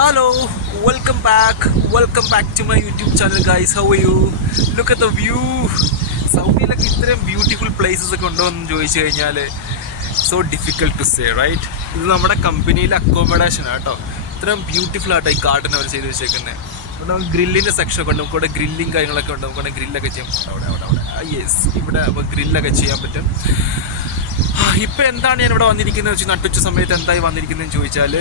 Hello, welcome back to my YouTube channel guys. How are you? Look at the view. സൗദിയിലൊക്കെ ഇത്രയും beautiful places ഒക്കെ ഉണ്ടോ എന്ന് ചോദിച്ചു കഴിഞ്ഞാൽ so difficult to say right. ഇത് നമ്മുടെ കമ്പനിയിലെ അക്കോമഡേഷൻ ആട്ടോ. ഇത്രയും ബ്യൂട്ടിഫുൾ ആട്ടോ ഈ ഗാർഡൻ അവർ ചെയ്ത് വെച്ചേക്കുന്നത്. ഇവിടെ നമുക്ക് ഗ്രില്ലിൻ്റെ സെക്ഷൻ ഒക്കെ ഉണ്ട്. നമുക്ക് ഇവിടെ ഗ്രില്ലിങ് കാര്യങ്ങളൊക്കെ ഉണ്ട്. നമുക്ക് ഗ്രില്ലൊക്കെ ചെയ്യാൻ പറ്റും. അവിടെ യെസ്, ഇവിടെ ഗ്രില്ലൊക്കെ ചെയ്യാൻ പറ്റും. ഇപ്പം എന്താണ് ഞാൻ ഇവിടെ വന്നിരിക്കുന്നത് വെച്ചാൽ നട്ടുച്ച സമയത്ത് എന്തായി വന്നിരിക്കുന്നതെന്ന് ചോദിച്ചാൽ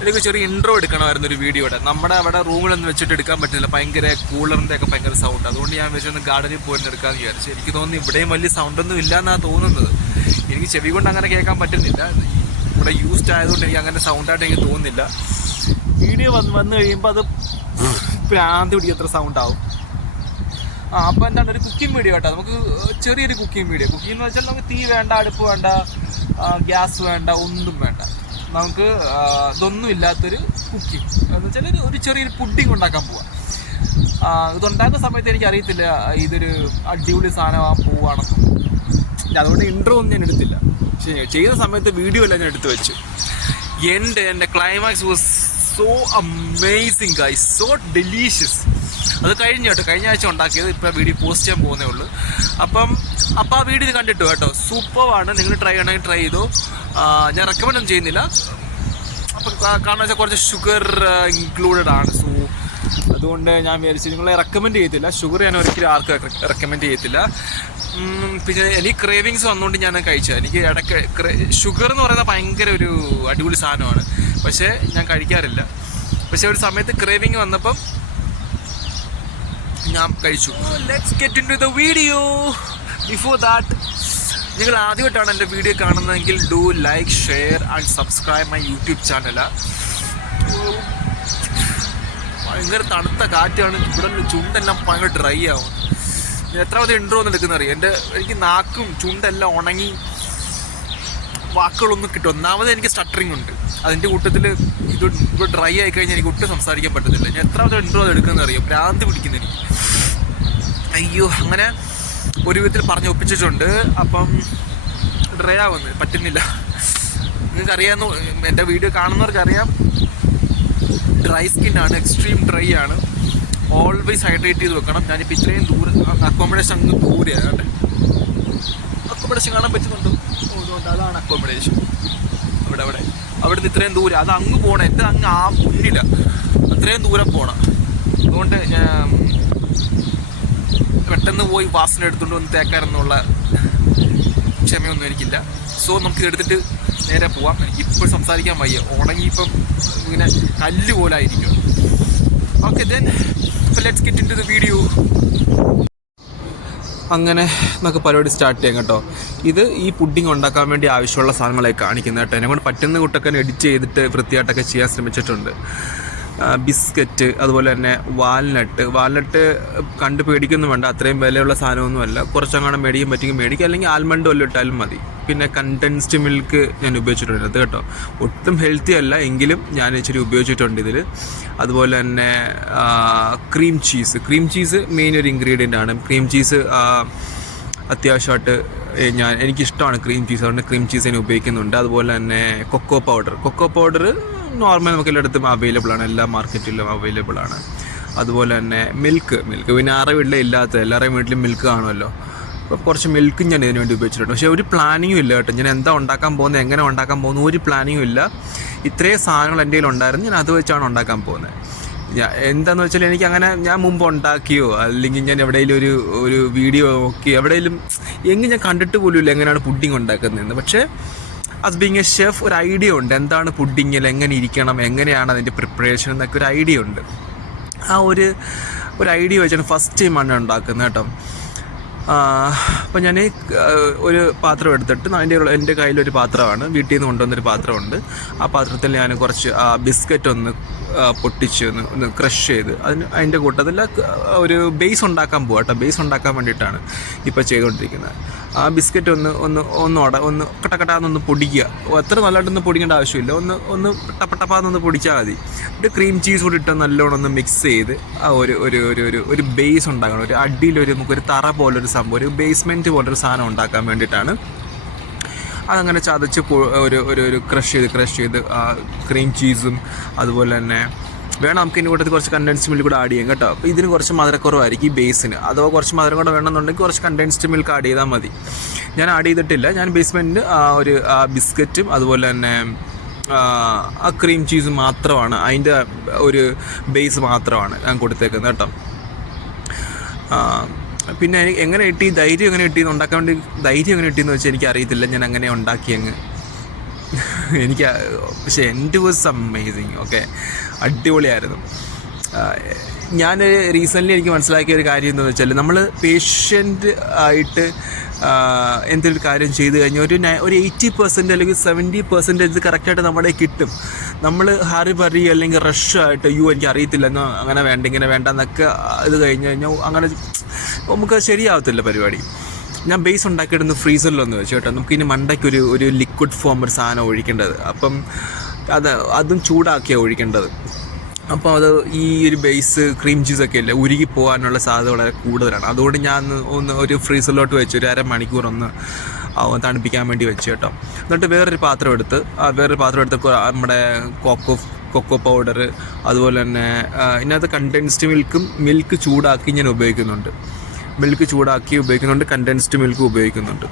എനിക്ക് ചെറിയ ഇൻട്രോ എടുക്കണമായിരുന്നു ഒരു വീഡിയോയുടെ. നമ്മുടെ അവിടെ റൂമിലൊന്നും വെച്ചിട്ട് എടുക്കാൻ പറ്റില്ല, ഭയങ്കര കൂളറിൻ്റെ ഒക്കെ ഭയങ്കര സൗണ്ട്. അതുകൊണ്ട് ഞാൻ വെച്ചൊന്ന് ഗാർഡനിൽ പോയി എടുക്കാമെന്ന് വിചാരിച്ചു. എനിക്ക് തോന്നുന്നു ഇവിടെയും വലിയ സൗണ്ടൊന്നും ഇല്ല എന്നാണ് തോന്നുന്നത്. എനിക്ക് ചെവി കൊണ്ട് അങ്ങനെ കേൾക്കാൻ പറ്റുന്നില്ല. ഇവിടെ യൂസ്ഡ് ആയതുകൊണ്ട് എനിക്ക് അങ്ങനെ സൗണ്ടായിട്ട് എനിക്ക് തോന്നുന്നില്ല. വീഡിയോ വന്ന് കഴിയുമ്പോൾ അത് പ്രാന്തി പിടിക്കത്ര സൗണ്ടാവും. അപ്പോൾ എന്താണ് ഒരു കുക്കിംഗ് വീഡിയോ കേട്ടോ. നമുക്ക് ചെറിയൊരു കുക്കിംഗ് വീഡിയോ. കുക്കിംഗ് എന്ന് വെച്ചാൽ നമുക്ക് തീ വേണ്ട, അടുപ്പ് വേണ്ട, ഗ്യാസ് വേണ്ട, ഒന്നും വേണ്ട. നമുക്ക് ഇതൊന്നും ഇല്ലാത്തൊരു കുക്കിംഗ് എന്ന് വെച്ചാൽ ഒരു ചെറിയൊരു പുഡിങ് ഉണ്ടാക്കാൻ പോവാം. ഇതുണ്ടാക്കുന്ന സമയത്ത് എനിക്ക് അറിയത്തില്ല ഇതൊരു അടിപൊളി സാധനമാകാൻ പോവുകയാണെന്നും. അതുകൊണ്ട് ഇൻട്രോ ഒന്നും ഞാൻ എടുത്തില്ല. പക്ഷേ ചെയ്യുന്ന സമയത്ത് വീഡിയോ എല്ലാം ഞാൻ എടുത്തു വെച്ചു. എൻ്റെ climax was so amazing guys, so delicious. അത് കഴിഞ്ഞ ആഴ്ച ഉണ്ടാക്കിയത്. ഇപ്പോൾ വീഡിയോ പോസ്റ്റ് ചെയ്യാൻ പോകുന്നേ ഉള്ളൂ. അപ്പം ആ വീഡിയോ ഇത് കണ്ടിട്ടു കേട്ടോ. സൂപ്പറാണ്. നിങ്ങൾ ട്രൈ ചെയ്യണമെങ്കിൽ ട്രൈ ചെയ്തോ. ഞാൻ റെക്കമെൻഡ് ഒന്നും ചെയ്യുന്നില്ല. അപ്പം കാരണം വെച്ചാൽ കുറച്ച് ഷുഗർ ഇൻക്ലൂഡഡ് ആണ്. സോ അതുകൊണ്ട് ഞാൻ വിചാരിച്ചു നിങ്ങളെ റെക്കമെൻഡ് ചെയ്യത്തില്ല. ഷുഗർ ഞാൻ ഒരിക്കലും ആർക്കും റെക്കമെൻഡ് ചെയ്യത്തില്ല. പിന്നെ എനിക്ക് ക്രേവിങ്സ് വന്നുകൊണ്ട് ഞാൻ കഴിച്ചത്. എനിക്ക് ഇടയ്ക്ക് ഷുഗർ എന്ന് പറയുന്നത് ഭയങ്കര ഒരു അടിപൊളി സാധനമാണ്. പക്ഷേ ഞാൻ കഴിക്കാറില്ല. പക്ഷേ ഒരു സമയത്ത് ക്രേവിങ് വന്നപ്പം ഞാൻ കഴിച്ചു. Let's get into the video. Before that, നിങ്ങൾ ആദ്യമായിട്ടാണ് എൻ്റെ വീഡിയോ കാണുന്നതെങ്കിൽ do like, share and subscribe my YouTube channel. ഭയങ്കര തണുത്ത കാറ്റാണ്. ഇവിടെ ചുണ്ടെല്ലാം ഭയങ്കര ഡ്രൈ ആവും. എത്രാമത്തെ ഇൻട്രോ ഒന്നും എടുക്കുന്നറിയാം. എനിക്ക് നാക്കും ചുണ്ടെല്ലാം ഉണങ്ങി വാക്കുകളൊന്നും കിട്ടും. ഒന്നാമത് എനിക്ക് സ്റ്റട്ടറിങ് ഉണ്ട്. അതിൻ്റെ കൂട്ടത്തിൽ ഇത് ഡ്രൈ ആയി കഴിഞ്ഞാൽ എനിക്ക് ഒട്ടും സംസാരിക്കാൻ പറ്റത്തില്ല. ഞാൻ എത്രാമത്തെ ഇൻട്രോ എടുക്കുന്നത് അറിയാം. ഭ്രാന്തി പിടിക്കുന്ന എനിക്ക്. അയ്യോ, അങ്ങനെ ഒരു വിധത്തിൽ പറഞ്ഞ് ഒപ്പിച്ചിട്ടുണ്ട്. അപ്പം ഡ്രൈ ആവുന്നത് പറ്റുന്നില്ല. നിങ്ങൾക്കറിയാമെന്ന്, എൻ്റെ വീഡിയോ കാണുന്നവർക്കറിയാം, ഡ്രൈ സ്കിന്നാണ്, എക്സ്ട്രീം ഡ്രൈ ആണ്. ഓൾവേസ് ഹൈഡ്രേറ്റ് ചെയ്ത് വെക്കണം. ഞാനിപ്പോൾ ഇത്രയും ദൂരം അക്കോമഡേഷൻ അങ്ങ് ദൂരെയാണ്. അക്കോമഡേഷൻ കാണാൻ പറ്റുന്നുണ്ടോ? അതുകൊണ്ട് അതാണ് അക്കോമഡേഷൻ. അവിടുന്ന് ഇത്രയും ദൂരം, അത് അങ്ങ് പോകണം. എൻ്റെ അങ്ങ് ആ മുന്നില്ല, അത്രയും ദൂരം പോകണം. അതുകൊണ്ട് പെട്ടെന്ന് പോയി വാസന എടുത്തുകൊണ്ട് വന്ന് തേക്കാനെന്നുള്ള ക്ഷമയൊന്നും എനിക്കില്ല. സോ നമുക്ക് എടുത്തിട്ട് നേരെ പോവാം. എനിക്കിപ്പോൾ സംസാരിക്കാൻ വയ്യ, ഉണങ്ങിയിപ്പം ഇങ്ങനെ കല്ല് പോലെ ആയിരിക്കും. Okay, then let's get into the video. അങ്ങനെ നമുക്ക് പരിപാടി സ്റ്റാർട്ട് ചെയ്യാം കേട്ടോ. ഇത് ഈ പുഡിങ് ഉണ്ടാക്കാൻ വേണ്ടി ആവശ്യമുള്ള സാധനങ്ങളെ കാണിക്കുന്നത് കേട്ടോ. എന്നെക്കൊണ്ട് പറ്റുന്ന കൂട്ടൊക്കെ എഡിറ്റ് ചെയ്തിട്ട് വൃത്തിയായിട്ടൊക്കെ ചെയ്യാൻ ശ്രമിച്ചിട്ടുണ്ട്. ബിസ്ക്കറ്റ്, അതുപോലെ തന്നെ വാൽനട്ട് കണ്ട് പേടിക്കൊന്നും വേണ്ട. അത്രയും വിലയുള്ള സാധനമൊന്നുമല്ല. കുറച്ചങ്ങനെ മേടിക്കാൻ പറ്റുമെങ്കിൽ മേടിക്കുക, അല്ലെങ്കിൽ ആൽമണ്ട് വല്ലതും ഇട്ടാലും മതി. പിന്നെ കണ്ടൻസ്ഡ് മിൽക്ക് ഞാൻ ഉപയോഗിച്ചിട്ടുണ്ട് അത് കേട്ടോ. ഒട്ടും ഹെൽത്തി അല്ല, എങ്കിലും ഞാൻ ഇച്ചിരി ഉപയോഗിച്ചിട്ടുണ്ട് ഇതിൽ. അതുപോലെ തന്നെ ക്രീം ചീസ് മെയിൻ ഒരു ഇൻഗ്രീഡിയൻ്റ് ആണ്. ക്രീം ചീസ് അത്യാവശ്യമായിട്ട് എനിക്കിഷ്ടമാണ് ക്രീം ചീസ്. അതുകൊണ്ട് ക്രീം ചീസ് ഞാൻ ഉപയോഗിക്കുന്നുണ്ട്. അതുപോലെ തന്നെ കൊക്കോ പൗഡർ നോർമൽ നമുക്ക് എല്ലായിടത്തും അവൈലബിൾ ആണ്, എല്ലാ മാർക്കറ്റിലും അവൈലബിൾ ആണ്. അതുപോലെ തന്നെ മിൽക്ക് പിന്നെ ആരുടെ വീട്ടിലും ഇല്ലാത്ത, എല്ലാവരുടെയും വീട്ടിലും മിൽക്ക് കാണുമല്ലോ. അപ്പോൾ കുറച്ച് മിൽക്കും ഞാൻ ഇതിനു വേണ്ടി ഉപയോഗിച്ചിട്ടുണ്ട്. പക്ഷേ ഒരു പ്ലാനിങ്ങും ഇല്ല കേട്ടോ. ഞാൻ എന്താ ഉണ്ടാക്കാൻ പോകുന്നത്, എങ്ങനെ ഉണ്ടാക്കാൻ പോകുന്നു, ഒരു പ്ലാനിങ്ങും ഇല്ല. ഇത്രയും സാധനങ്ങൾ എൻ്റെ കയ്യിൽ ഉണ്ടായിരുന്നു. ഞാൻ അത് വെച്ചാണ് ഉണ്ടാക്കാൻ പോകുന്നത്. എന്താണെന്ന് വെച്ചാൽ എനിക്കങ്ങനെ ഞാൻ മുമ്പ് ഉണ്ടാക്കിയോ അല്ലെങ്കിൽ ഞാൻ എവിടെയെങ്കിലും ഒരു വീഡിയോ നോക്കി എവിടെയെങ്കിലും ഞാൻ കണ്ടിട്ട് പോലും ഇല്ല എങ്ങനെയാണ് പുഡിങ് ഉണ്ടാക്കുന്നതെന്ന്. പക്ഷേ അത് ബീങ് എ ഷെഫ് ഒരു ഐഡിയ ഉണ്ട്. എന്താണ് പുഡിങ്ങിൽ എങ്ങനെ ഇരിക്കണം, എങ്ങനെയാണ് അതിൻ്റെ പ്രിപ്പറേഷൻ എന്നൊക്കെ ഒരു ഐഡിയ ഉണ്ട്. ആ ഒരു ഐഡിയ വെച്ചാണ് ഫസ്റ്റ് ടൈമാണ് ഉണ്ടാക്കുന്നത് കേട്ടോ. അപ്പം ഞാൻ ഒരു പാത്രം എടുത്തിട്ട് എൻ്റെ കയ്യിലൊരു പാത്രമാണ്, വീട്ടിൽ നിന്ന് കൊണ്ടുവന്നൊരു പാത്രമുണ്ട്. ആ പാത്രത്തിൽ ഞാൻ കുറച്ച് ബിസ്ക്കറ്റ് ഒന്ന് പൊട്ടിച്ച് ഒന്ന് ക്രഷ് ചെയ്ത് അതിൻ്റെ കൂട്ടത്തിൽ ഒരു ബേസ് ഉണ്ടാക്കാൻ പോകാം കേട്ടോ. ബേസ് ഉണ്ടാക്കാൻ വേണ്ടിയിട്ടാണ് ഇപ്പോൾ ചെയ്തുകൊണ്ടിരിക്കുന്നത്. ആ ബിസ്ക്കറ്റ് ഒന്ന് കട്ടക്കട്ടാന്നൊന്ന് പൊടിക്കുക. അത്ര നല്ലതായിട്ടൊന്ന് പൊടിക്കേണ്ട ആവശ്യമില്ല. ഒന്ന് ടപ്പട്ടപ്പാന്നൊന്ന് പൊടിച്ചാൽ മതി. എന്നിട്ട് ക്രീം ചീസ് കൂടി ഇട്ട് നല്ലോണം ഒന്ന് മിക്സ് ചെയ്ത് ആ ഒരു ബേസ് ഉണ്ടാക്കണം. ഒരു അടിയിലൊരു നമുക്കൊരു തറ പോലൊരു സംഭവം, ഒരു ബേസ്മെൻറ്റ് പോലൊരു സാധനം ഉണ്ടാക്കാൻ വേണ്ടിയിട്ടാണ് അതങ്ങനെ ചതച്ച് ഒരു ക്രഷ് ചെയ്ത് ക്രീം ചീസും അതുപോലെ തന്നെ വേണം. നമുക്ക് ഇതിൻ്റെ കൂട്ടത്തിൽ കുറച്ച് കണ്ടൻസ്ഡ് മിൽക്ക് കൂടെ ആഡ് ചെയ്യാം കേട്ടോ. അപ്പോൾ ഇതിന് കുറച്ച് മധുരക്കുറവായിരിക്കും ഈ ബേസിന്. അഥവാ കുറച്ച് മധുരം കൂടെ വേണമെന്നുണ്ടെങ്കിൽ കുറച്ച് കണ്ടൻസ്ഡ് മിൽക്ക് ആഡ് ചെയ്താൽ മതി. ഞാൻ ആഡ് ചെയ്തിട്ടില്ല. ഞാൻ ബേസ്മെൻറ്റ് ഒരു ബിസ്ക്കറ്റും അതുപോലെ തന്നെ ആ ക്രീം ചീസ് മാത്രമാണ്, അതിൻ്റെ ഒരു ബേസ് മാത്രമാണ് ഞാൻ കൊടുത്തേക്കുന്നത് കേട്ടോ. പിന്നെ എങ്ങനെ കിട്ടി, ധൈര്യം എങ്ങനെ കിട്ടിയെന്ന് ഉണ്ടാക്കാൻ വേണ്ടി ധൈര്യം എങ്ങനെ കിട്ടിയെന്ന് വെച്ചാൽ എനിക്കറിയത്തില്ല. ഞാൻ അങ്ങനെ ഉണ്ടാക്കിയങ്ങ് എനിക്ക്. പക്ഷേ എൻ്റെ വാസ് അമേസിങ്. ഓക്കെ, അടിപൊളിയായിരുന്നു. ഞാൻ റീസെൻ്റ്ലി എനിക്ക് മനസ്സിലാക്കിയ ഒരു കാര്യം എന്താണെന്ന് വെച്ചാൽ, നമ്മൾ പേഷ്യൻ്റ് ആയിട്ട് എന്തൊരു കാര്യം ചെയ്തു കഴിഞ്ഞാൽ ഒരു 80% അല്ലെങ്കിൽ 70% ഇത് കറക്റ്റായിട്ട് നമ്മുടെ കിട്ടും. നമ്മൾ ഹറി അല്ലെങ്കിൽ റഷായിട്ട് എനിക്ക് അറിയത്തില്ല എന്നോ അങ്ങനെ വേണ്ട ഇങ്ങനെ വേണ്ട എന്നൊക്കെ ഇത് കഴിഞ്ഞ് കഴിഞ്ഞാൽ അങ്ങനെ നമുക്ക് ശരിയാവത്തില്ല പരിപാടി. ഞാൻ ബേസ് ഉണ്ടാക്കിയിടുന്ന ഫ്രീസറിലൊന്ന് വെച്ചു കേട്ടോ. നമുക്കിനി മണ്ടയ്ക്ക് ഒരു ലിക്വിഡ് ഫോം ഒരു സാധനം ഒഴിക്കേണ്ടത്. അപ്പം അതും ചൂടാക്കിയാണ് ഒഴിക്കേണ്ടത്. അപ്പോൾ അത് ഈ ഒരു ബേസ് ക്രീം ചീസൊക്കെ അല്ലേ, ഉരുകി പോകാനുള്ള സാധ്യത വളരെ കൂടുതലാണ്. അതുകൊണ്ട് ഞാൻ ഒരു ഫ്രീസറിലോട്ട് വെച്ച് ഒരു അരമണിക്കൂർ തണുപ്പിക്കാൻ വേണ്ടി വെച്ച് കേട്ടോ. എന്നിട്ട് വേറൊരു പാത്രം എടുത്ത് നമ്മുടെ കൊക്കോ പൗഡർ അതുപോലെ തന്നെ ഇതിനകത്ത് കണ്ടൻസ്ഡ് മിൽക്ക് ചൂടാക്കി ഞാൻ ഉപയോഗിക്കുന്നുണ്ട്. കണ്ടൻസ്ഡ് മിൽക്ക് ഉപയോഗിക്കുന്നുണ്ട്.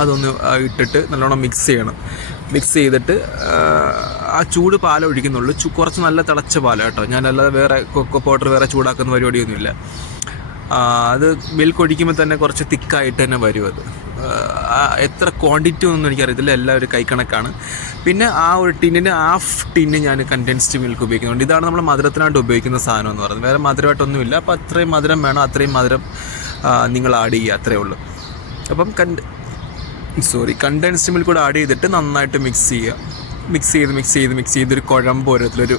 അതൊന്ന് ഇട്ടിട്ട് നല്ലോണം മിക്സ് ചെയ്യണം. മിക്സ് ചെയ്തിട്ട് ആ ചൂട് പാൽ ഒഴിക്കുന്നുള്ളൂ. കുറച്ച് നല്ല തിളച്ച പാൽ കേട്ടോ. ഞാനല്ലാതെ വേറെ കൊക്കോ പൗഡർ വേറെ ചൂടാക്കുന്ന പരിപാടിയൊന്നുമില്ല. അത് മിൽക്ക് ഒഴിക്കുമ്പോൾ തന്നെ കുറച്ച് തിക്കായിട്ട് തന്നെ വരും. അത് എത്ര ക്വാണ്ടിറ്റി ഒന്നും എനിക്കറിയത്തില്ല, എല്ലാം ഒരു കൈക്കണക്കാണ്. പിന്നെ ആ ഒരു ടിന്നിന് ഞാൻ കണ്ടൻസ്ഡ് മിൽക്ക് ഉപയോഗിക്കുന്നുണ്ട്. ഇതാണ് നമ്മൾ മധുരത്തിനായിട്ട് ഉപയോഗിക്കുന്ന സാധനം എന്ന് പറയുന്നത്. വേറെ മധുരമായിട്ടൊന്നുമില്ല. അപ്പോൾ അത്രയും മധുരം വേണം, അത്രയും മധുരം നിങ്ങൾ ആഡ് ചെയ്യുക, അത്രയേ ഉള്ളൂ. അപ്പം കണ്ടൻസ്ഡ് മിൽക്ക് കൂടെ ആഡ് ചെയ്തിട്ട് നന്നായിട്ട് മിക്സ് ചെയ്ത് ഒരു കുഴമ്പ്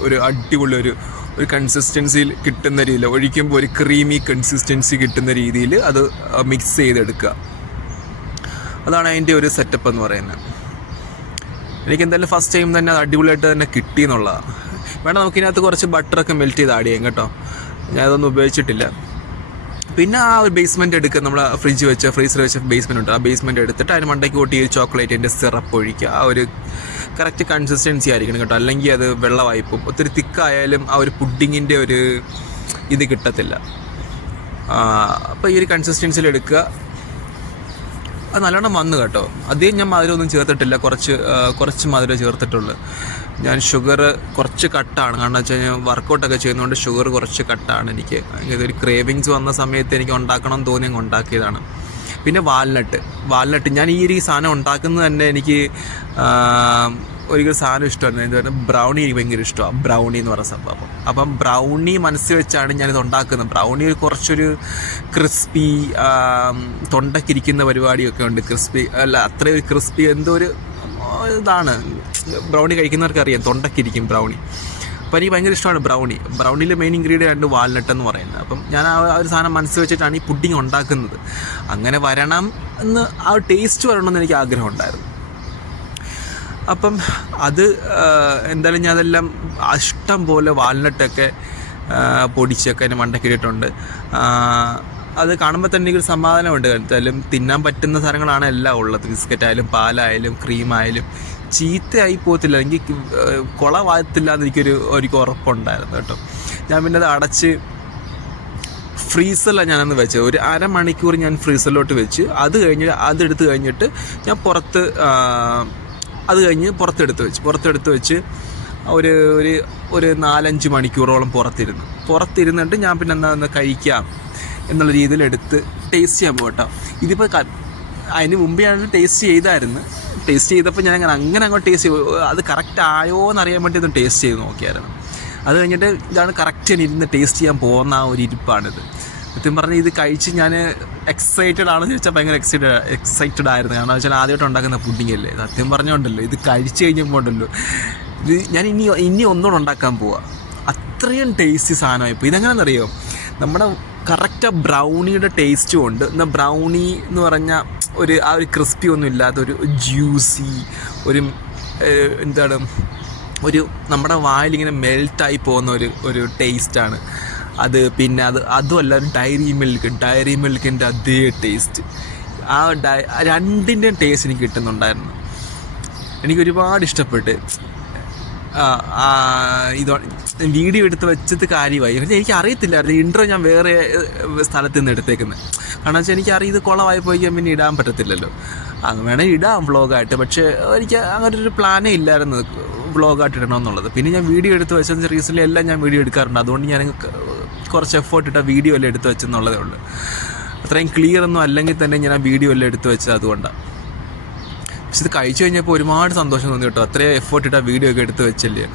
ഒരു അടിപൊളി ഒരു കൺസിസ്റ്റൻസിയിൽ കിട്ടുന്ന രീതിയിൽ, ഒഴിക്കുമ്പോൾ ഒരു ക്രീമി കൺസിസ്റ്റൻസി കിട്ടുന്ന രീതിയിൽ അത് മിക്സ് ചെയ്തെടുക്കുക. അതാണ് അതിൻ്റെ ഒരു സെറ്റപ്പ് എന്ന് പറയുന്നത്. എനിക്ക് എന്തായാലും ഫസ്റ്റ് ടൈം തന്നെ അത് അടിപൊളിയായിട്ട് തന്നെ കിട്ടിയെന്നുള്ളതാണ്. വേണം നമുക്കിതിനകത്ത് കുറച്ച് ബട്ടറൊക്കെ മെൽറ്റ് ചെയ്ത് ആഡ് ചെയ്യാം കേട്ടോ. ഞാനതൊന്നും ഉപയോഗിച്ചിട്ടില്ല. പിന്നെ ആ ഒരു ബേസ്മെൻറ്റ് എടുക്കുക. നമ്മൾ ഫ്രീസർ വെച്ച ബേസ്മെൻറ്റ് ഉണ്ട്. ആ ബേസ്മെൻറ്റ് എടുത്തിട്ട് അതിന് മണ്ടയ്ക്ക് കൂട്ടി ഈ ചോക്ലേറ്റിൻ്റെ സിറപ്പ് ഒഴിക്കുക. ആ ഒരു കറക്റ്റ് കൺസിസ്റ്റൻസി ആയിരിക്കണം കേട്ടോ. അല്ലെങ്കിൽ അത് വെള്ളമായിപ്പോൾ ഒത്തിരി തിക്കായാലും ആ ഒരു പുഡിങ്ങിൻ്റെ ഒരു ഇത് കിട്ടത്തില്ല. അപ്പോൾ ഈ ഒരു കൺസിസ്റ്റൻസിയിൽ എടുക്കുക. അത് നല്ലോണം വന്നു കേട്ടോ. അധികം ഞാൻ മധുരമൊന്നും ചേർത്തിട്ടില്ല, കുറച്ച് മധുരം ചേർത്തിട്ടുള്ളൂ. ഞാൻ ഷുഗർ കുറച്ച് കട്ടാണ്, കാരണം വെച്ച് കഴിഞ്ഞാൽ വർക്കൗട്ടൊക്കെ ചെയ്യുന്നതുകൊണ്ട് ഷുഗർ കുറച്ച് കട്ടാണ്. ഇതൊരു ക്രേവിങ്സ് വന്ന സമയത്ത് എനിക്ക് ഉണ്ടാക്കണം എന്ന് തോന്നി അങ്ങ് ഉണ്ടാക്കിയതാണ്. പിന്നെ വാൽനട്ട് ഞാൻ ഈ ഒരു സാധനം ഉണ്ടാക്കുന്നത് തന്നെ എനിക്ക് ഒരിക്കലും സാധനം ഇഷ്ടമായിരുന്നു. എന്താ പറയുക, ബ്രൗണി എനിക്ക് ഭയങ്കര ഇഷ്ടമാണ്. ബ്രൗണി എന്ന് പറയുന്ന സംഭവം. അപ്പം ബ്രൗണി മനസ്സിൽ വെച്ചാണ് ഞാനിത് ഉണ്ടാക്കുന്നത്. ബ്രൗണി കുറച്ചൊരു ക്രിസ്പി, തൊണ്ടക്കിരിക്കുന്ന പരിപാടിയൊക്കെ ഉണ്ട്. അത്രയും ഒരു ക്രിസ്പി എന്തോ ഒരു ഇതാണ്. ബ്രൗണി കഴിക്കുന്നവർക്കറിയാം, തൊണ്ടക്കിരിക്കും ബ്രൗണി. അപ്പോൾ എനിക്ക് ഭയങ്കര ഇഷ്ടമാണ് ബ്രൗണിയിൽ മെയിൻ ഇൻഗ്രീഡിയൻ്റ് വാൽനട്ട് എന്ന് പറയുന്നത്. അപ്പം ഞാൻ ആ ഒരു സാധനം മനസ്സിൽ വെച്ചിട്ടാണ് ഈ പുഡിങ് ഉണ്ടാക്കുന്നത്. അങ്ങനെ വരണം എന്ന്, ആ ടേസ്റ്റ് വരണമെന്ന് എനിക്ക് ആഗ്രഹം ഉണ്ടായിരുന്നു. അപ്പം അത് എന്തായാലും ഞാൻ അതെല്ലാം ഇഷ്ടം പോലെ വാൽനട്ടൊക്കെ പൊടിച്ചൊക്കെ അതിന് മണ്ടക്കിട്ടിട്ടുണ്ട്. അത് കാണുമ്പോൾ തന്നെ എനിക്കൊരു സമാധാനമുണ്ട്. എന്തായാലും തിന്നാൻ പറ്റുന്ന സാധനങ്ങളാണ് എല്ലാം ഉള്ളത്. ബിസ്ക്കറ്റായാലും പാലായാലും ക്രീമായാലും ചീത്തയായി പോകത്തില്ല, എനിക്ക് കുളവാകത്തില്ല എന്ന് എനിക്ക് ഉറപ്പുണ്ടായിരുന്നു കേട്ടോ. ഞാൻ പിന്നെ അത് അടച്ച് ഫ്രീസറിലാണ് ഞാനന്ന് വെച്ചത്. ഒരു അരമണിക്കൂർ ഞാൻ ഫ്രീസറിലോട്ട് വെച്ച് അതെടുത്ത് കഴിഞ്ഞിട്ട് ഞാൻ പുറത്തെടുത്ത് വെച്ച് ഒരു 4-5 മണിക്കൂറോളം പുറത്തിരുന്നിട്ട് ഞാൻ പിന്നെ എന്താ കഴിക്കാം എന്നുള്ള രീതിയിൽ എടുത്ത് ടേസ്റ്റ് ചെയ്യാൻ പോകട്ടോ. ഇതിപ്പോൾ അതിന് മുമ്പേ ഞാൻ ടേസ്റ്റ് ചെയ്തപ്പോൾ ഞാൻ അങ്ങനെ അങ്ങോട്ട് ടേസ്റ്റ് ചെയ്തു. അത് കറക്റ്റ് ആയോ എന്നറിയാൻ വേണ്ടി ഒന്ന് ടേസ്റ്റ് ചെയ്ത് നോക്കിയായിരുന്നു. അത് കഴിഞ്ഞിട്ട് ഇതാണ് കറക്റ്റ് ഇരുന്ന് ടേസ്റ്റ് ചെയ്യാൻ പോകുന്ന ആ ഒരു ഇരിപ്പാണിത്. സത്യം പറഞ്ഞാൽ ഇത് കഴിച്ച് ഞാൻ എക്സൈറ്റഡ് ആണെന്ന് ചോദിച്ചാൽ ഭയങ്കര എക്സൈറ്റഡ് ആയിരുന്നു. കാരണം വെച്ചാൽ ആദ്യമായിട്ട് ഉണ്ടാക്കുന്ന പുഡിംഗ് അല്ലേ. സത്യം പറഞ്ഞുകൊണ്ടല്ലോ, ഇത് കഴിച്ച് കഴിഞ്ഞപ്പോൾ ഉണ്ടല്ലോ, ഇത് ഞാൻ ഇനി ഒന്നുകൂടെ ഉണ്ടാക്കാൻ പോവാം. അത്രയും ടേസ്റ്റി സാധനമായിപ്പോൾ. ഇതെങ്ങനെയാണെന്നറിയോ, നമ്മുടെ കറക്റ്റ് ആ ബ്രൗണിയുടെ ടേസ്റ്റും ഉണ്ട്. എന്നാൽ ബ്രൗണി എന്ന് പറഞ്ഞാൽ ആ ഒരു ക്രിസ്പി ഒന്നും ഇല്ലാത്ത ഒരു ജ്യൂസി, നമ്മുടെ വായിലിങ്ങനെ മെൽറ്റായി പോകുന്ന ഒരു ടേസ്റ്റാണ് അത്. പിന്നെ അതുമല്ല, ഡയറി മിൽക്കിൻ്റെ അതേ ടേസ്റ്റ്. രണ്ടിൻ്റെയും ടേസ്റ്റ് എനിക്ക് കിട്ടുന്നുണ്ടായിരുന്നു. എനിക്ക് ഒരുപാട് ഇഷ്ടപ്പെട്ട്. വീഡിയോ എടുത്ത് വെച്ചത് കാര്യമായി. പക്ഷേ എനിക്ക് അറിയത്തില്ലായിരുന്നു ഇൻട്രോ ഞാൻ വേറെ സ്ഥലത്ത് നിന്ന് എടുത്തേക്കുന്നത്. കാരണം വെച്ചാൽ എനിക്കറിയാം ഇത് കുളമായി പോയിക്കാൻ പിന്നെ ഇടാൻ പറ്റത്തില്ലല്ലോ. അങ്ങ് വേണമെങ്കിൽ ഇടാം വ്ളോഗായിട്ട്, പക്ഷേ എനിക്ക് അങ്ങനെ ഒരു പ്ലാനേ ഇല്ലായിരുന്നു വ്ളോഗായിട്ട് ഇടണമെന്നുള്ളത്. പിന്നെ ഞാൻ വീഡിയോ എടുത്ത് വെച്ചത് റീസെൻ്റ്ലി എല്ലാം ഞാൻ വീഡിയോ എടുക്കാറുണ്ട്. അതുകൊണ്ട് ഞാൻ കുറച്ച് എഫേർട്ട് ഇട്ട വീഡിയോ എല്ലാം എടുത്ത് വെച്ചെന്നുള്ളതേ ഉള്ളൂ. അത്രയും ക്ലിയർ ഒന്നും അല്ലെങ്കിൽ തന്നെ ഞാൻ ആ വീഡിയോ എല്ലാം എടുത്ത് വെച്ചത് അതുകൊണ്ടാണ്. പക്ഷെ ഇത് കഴിച്ചു കഴിഞ്ഞപ്പോൾ ഒരുപാട് സന്തോഷം തോന്നി കേട്ടോ. അത്രയും എഫേർട്ട് ഇട്ട വീഡിയോ ഒക്കെ എടുത്ത് വെച്ചല്ലേ.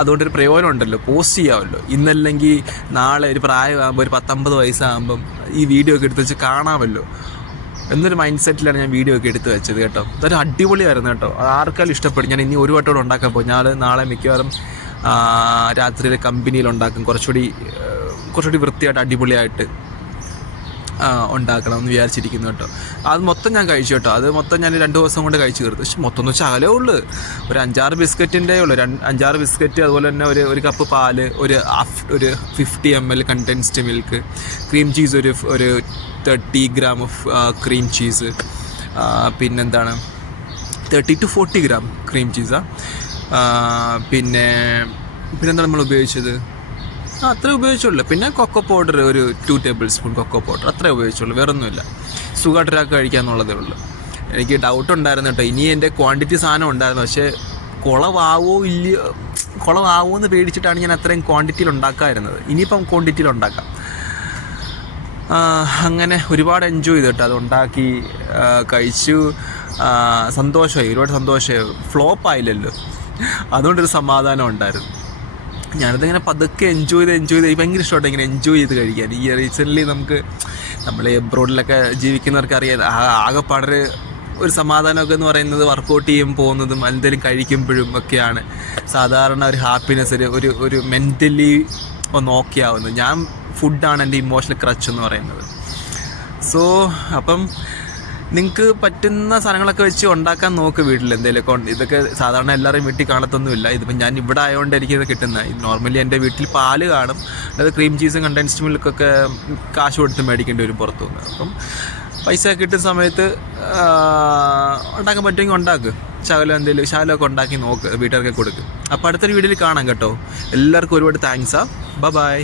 അതുകൊണ്ടൊരു പ്രയോജനം ഉണ്ടല്ലോ, പോസ്റ്റ് ചെയ്യാമല്ലോ. ഇന്നല്ലെങ്കിൽ നാളെ ഒരു പ്രായമാകുമ്പോൾ ഒരു 19 വയസ്സാകുമ്പം ഈ വീഡിയോ ഒക്കെ എടുത്ത് വെച്ച് കാണാമല്ലോ എന്നൊരു മൈൻഡ് സെറ്റിലാണ് ഞാൻ വീഡിയോ ഒക്കെ എടുത്ത് വെച്ചത് കേട്ടോ. അതൊരു അടിപൊളിയായിരുന്നു കേട്ടോ. ആർക്കാലും ഇഷ്ടപ്പെടും. ഞാൻ ഇനി ഒരു വട്ടം ഉണ്ടാക്കാൻ പോകും. നാളെ മിക്കവാറും രാത്രിയിലെ കമ്പനിയിൽ ഉണ്ടാക്കും. കുറച്ചുകൂടി വൃത്തിയായിട്ട് അടിപൊളിയായിട്ട് ഉണ്ടാക്കണം എന്ന് വിചാരിച്ചിരിക്കുന്നു കേട്ടോ. അത് മൊത്തം ഞാൻ കഴിച്ചു കേട്ടോ. അത് മൊത്തം ഞാൻ 2 ദിവസം കൊണ്ട് കഴിച്ചു തീർത്തു. പക്ഷെ മൊത്തം എന്ന് വെച്ചാൽ അകലേ ഉള്ളൂ. ഒരു 5-6 ബിസ്ക്കറ്റിൻ്റെ ഉള്ളൂ. 5-6 ബിസ്ക്കറ്റ്, അതുപോലെ തന്നെ ഒരു കപ്പ് പാല്, ഒരു 50 ml condensed milk, cream cheese ഒരു 30 ഗ്രാം ഓഫ് ക്രീം ചീസ്, പിന്നെന്താണ് 30 to 40 ഗ്രാം ക്രീം ചീസാണ്. പിന്നെന്താണ് നമ്മൾ ഉപയോഗിച്ചത്? അത്രേ ഉപയോഗിച്ചുള്ളൂ. പിന്നെ കൊക്കോ പൗഡർ ഒരു 2 ടേബിൾ സ്പൂൺ കൊക്കോ പൗഡർ, അത്രേ ഉപയോഗിച്ചുള്ളൂ. വേറൊന്നുമില്ല. സുഖമായിട്ടൊരാൾക്ക് കഴിക്കാമെന്നുള്ളതേ ഉള്ളൂ. എനിക്ക് ഡൗട്ട് ഉണ്ടായിരുന്നു കേട്ടോ. ഇനി എൻ്റെ ക്വാണ്ടിറ്റി സാധനം ഉണ്ടായിരുന്നു. പക്ഷേ കുളമാവോ എന്ന് പേടിച്ചിട്ടാണ് ഞാൻ അത്രയും ക്വാണ്ടിറ്റിയിൽ ഉണ്ടാക്കാമായിരുന്നത്. ഇനിയിപ്പം ക്വാണ്ടിറ്റിയിൽ ഉണ്ടാക്കാം. അങ്ങനെ ഒരുപാട് എൻജോയ് ചെയ്തു കേട്ടോ. അതുണ്ടാക്കി കഴിച്ചു. സന്തോഷമായി, ഒരുപാട് സന്തോഷമായി. ഫ്ലോപ്പായില്ലല്ലോ, അതുകൊണ്ടൊരു സമാധാനം ഉണ്ടായിരുന്നു. ഞാനതിങ്ങനെ പതുക്കെ എൻജോയ് ചെയ്ത് ഭയങ്കര ഇഷ്ടമായിട്ട് ഇങ്ങനെ എൻജോയ് ചെയ്ത് കഴിക്കാൻ. ഈ റീസെൻ്റ്ലി നമ്മൾ എബ്രോഡിലൊക്കെ ജീവിക്കുന്നവർക്ക് അറിയാം, ആകെപ്പാടെ ഒരു സമാധാനമൊക്കെ എന്ന് പറയുന്നത് വർക്കൗട്ട് ചെയ്യും പോകുന്നതും എന്തെങ്കിലും കഴിക്കുമ്പോഴും ഒക്കെയാണ്. സാധാരണ ഒരു ഹാപ്പിനെസ്, ഒരു മെൻ്റലി ഒന്ന് ഓക്കെ ആവുന്നത്. ഫുഡാണ് എൻ്റെ ഇമോഷണൽ ക്രച്ച് എന്ന് പറയുന്നത്. സോ അപ്പം നിങ്ങൾക്ക് പറ്റുന്ന സാധനങ്ങളൊക്കെ വെച്ച് ഉണ്ടാക്കാൻ നോക്ക് വീട്ടിൽ എന്തെങ്കിലുമൊക്കെ. ഇതൊക്കെ സാധാരണ എല്ലാവരുടെയും വീട്ടിൽ കാണത്തൊന്നുമില്ല. ഇതിപ്പം ഞാൻ ഇവിടെ ആയതുകൊണ്ട് എനിക്കിത് കിട്ടുന്നത്. നോർമലി എൻ്റെ വീട്ടിൽ പാല് കാണും, അതായത് ക്രീം ചീസും കണ്ടൻസ്ഡ് മിൽക്കൊക്കെ കാശ് കൊടുത്ത് മേടിക്കേണ്ടി വരും പുറത്തുനിന്ന്. അപ്പം പൈസ കിട്ടുന്ന സമയത്ത് ഉണ്ടാക്കാൻ പറ്റുമെങ്കിൽ ഉണ്ടാക്കുക. ശകലമൊക്കെ ഉണ്ടാക്കി നോക്ക്, വീട്ടുകാർക്ക് കൊടുക്കുക. അപ്പോൾ അടുത്തൊരു വീഡിയോയിൽ കാണാം കേട്ടോ. എല്ലാവർക്കും ഒരുപാട് താങ്ക്സാ. ബൈ.